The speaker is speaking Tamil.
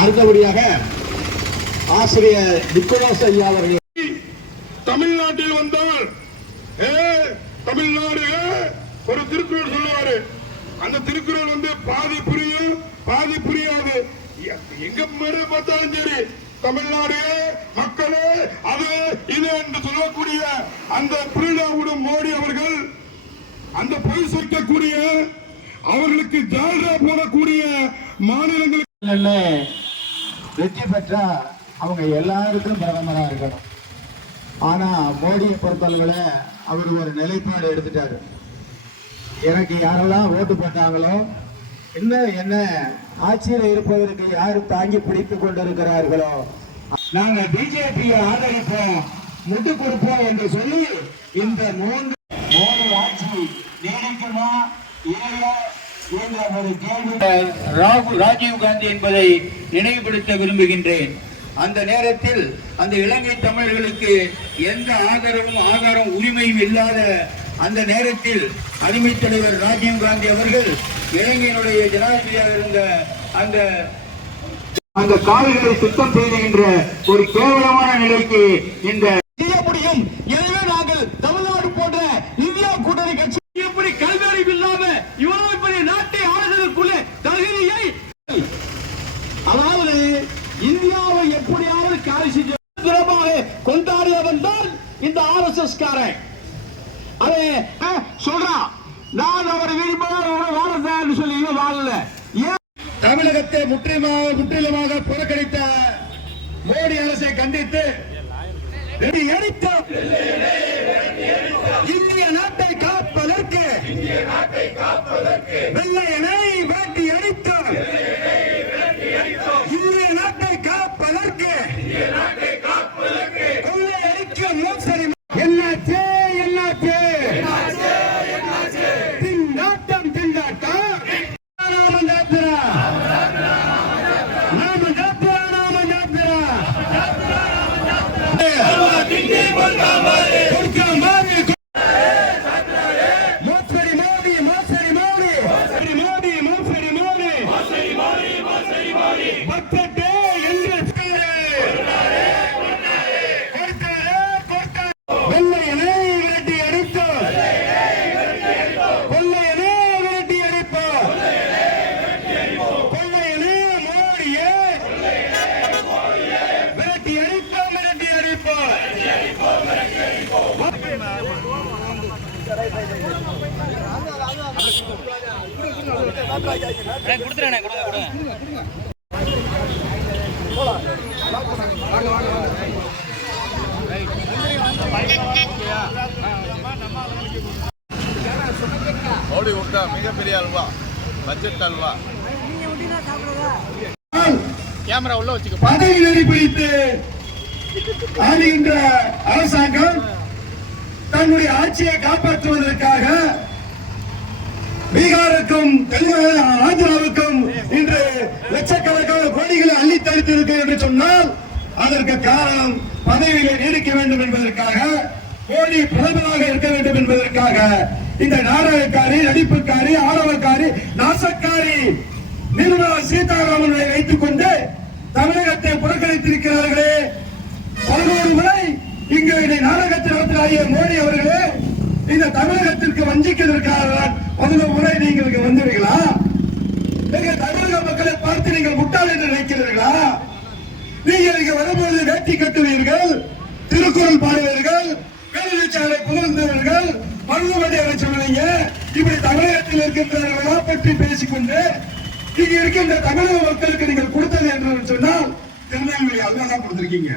அடுத்தபடியாக ஆசிரியர் நிக்கோலாஸ் ஐயா அவர்கள். தமிழ்நாட்டில் வந்தால் ஏ தமிழ்நாடு ஒரு திருக்குறள் சொல்லுவாரு. அந்த திருக்குறள் வந்து பாதி புரியும் பாதி புரியாது. எங்க மேலே பார்த்தாலும் சரி தமிழ்நாடு மக்களே அது இது என்று சொல்லக்கூடிய அந்த புரிடாவுடன் மோடி அவர்கள் அந்த பொய் சொற்கக்கூடிய அவர்களுக்கு ஜால்ரா போடக்கூடிய மாநிலங்களுக்கு வெற்றி பெற்றா அவங்க எல்லாருக்கும் பிரதமராக இருக்கணும். ஆனா மோடியை பொறுத்தளவுல அவர் ஒரு நிலைப்பாடு எடுத்துட்டாரு. எனக்கு யாரெல்லாம் ஓட்டு போட்டாங்களோ இன்னும் என்ன ஆட்சியில் இருப்பதற்கு யார் தாங்கி பிடித்து கொண்டிருக்கிறார்களோ நாங்க பிஜேபியை ஆதரிப்போம் முட்டு கொடுப்போம் என்று சொல்லி இந்த மூன்று மோடி ஆட்சி நீடிக்குமா இல்லையா? ராகுல் ராஜீவ் காந்தி என்பதை நினைவுபடுத்த விரும்புகின்றேன். அந்த நேரத்தில் அந்த இலங்கை தமிழர்களுக்கு எந்த ஆதரவும் ஆதாரம் உரிமையும் இல்லாத அந்த நேரத்தில் அடிமை தலைவர் ராஜீவ் காந்தி அவர்கள் இலங்கையினுடைய ஜனாதிபதியாக இருந்த அந்த அந்த கால்களை சுத்தம் செய்கின்ற ஒரு கேவலமான நிலைக்கு இந்த செய்ய முடியும். எனவே நாங்கள் இந்த ஆர் எஸ் எஸ் காரன் அஹ், சொல்றான் நான் அவரை விரும்பினால் வாழத்தான் சொல்லி வாழல. தமிழகத்தை முற்றிலுமாக முற்றிலுமாக புறக்கணித்த மோடி அரசை கண்டித்து இந்திய நாட்டை காப்பதற்கு வெள்ளையனை people come. மோடி கொடுத்தா மிகப்பெரிய அல்வா. பட்ஜெட் அல்வா. கேமரா உள்ள வச்சுக்க பதவி நெறி பிடித்து ஆளுகின்ற அரசாங்கம் தன்னுடைய ஆட்சியை காப்பாற்றுவதற்காக பீகாருக்கும் ஆந்திராவுக்கும் இன்று லட்சக்கணக்கான கோடிகளை அள்ளி தடுத்திருக்கு என்று சொன்னால் அதற்கு காரணம் பதவியிலே நீடிக்க வேண்டும் என்பதற்காக மோடி பிரதமராக இருக்க வேண்டும் என்பதற்காக இந்த நாடகக்காரி நடிப்புக்காரி ஆடவக்காரி நாசக்காரி நிர்மலா சீதாராமனை வைத்துக் கொண்டு தமிழகத்தை புறக்கணித்திருக்கிறார்களே. பதினோரு முறை இங்கு இதை நாடகத்தில் மோடி அவர்களே. இந்த தமிழகத்திற்கு வஞ்சிக்கிறதற்காக பதினோரு முறை நீங்கள் இங்கு வந்தீர்களா? நீங்கள் தமிழக மக்களை பார்த்து நீங்கள் முட்டாள் என்று நினைக்கிறீர்களா? நீங்கள் இங்கு வரும்பொழுது வேட்டி கட்டுவீர்கள் திருக்குறள் பாடுவீர்கள் வேலைச்சாலை புகழ்ந்தவர்கள் மருதுமதி என சொல்லுவீங்க இப்படி தமிழகத்தில் இருக்கின்றவர்களா பற்றி பேசிக்கொண்டு நீங்க இருக்கின்ற தமிழக மக்களுக்கு நீங்கள் கொடுத்தது என்று சொன்னால் திருநெல்வேலி அல்லதான் கொடுத்திருக்கீங்க.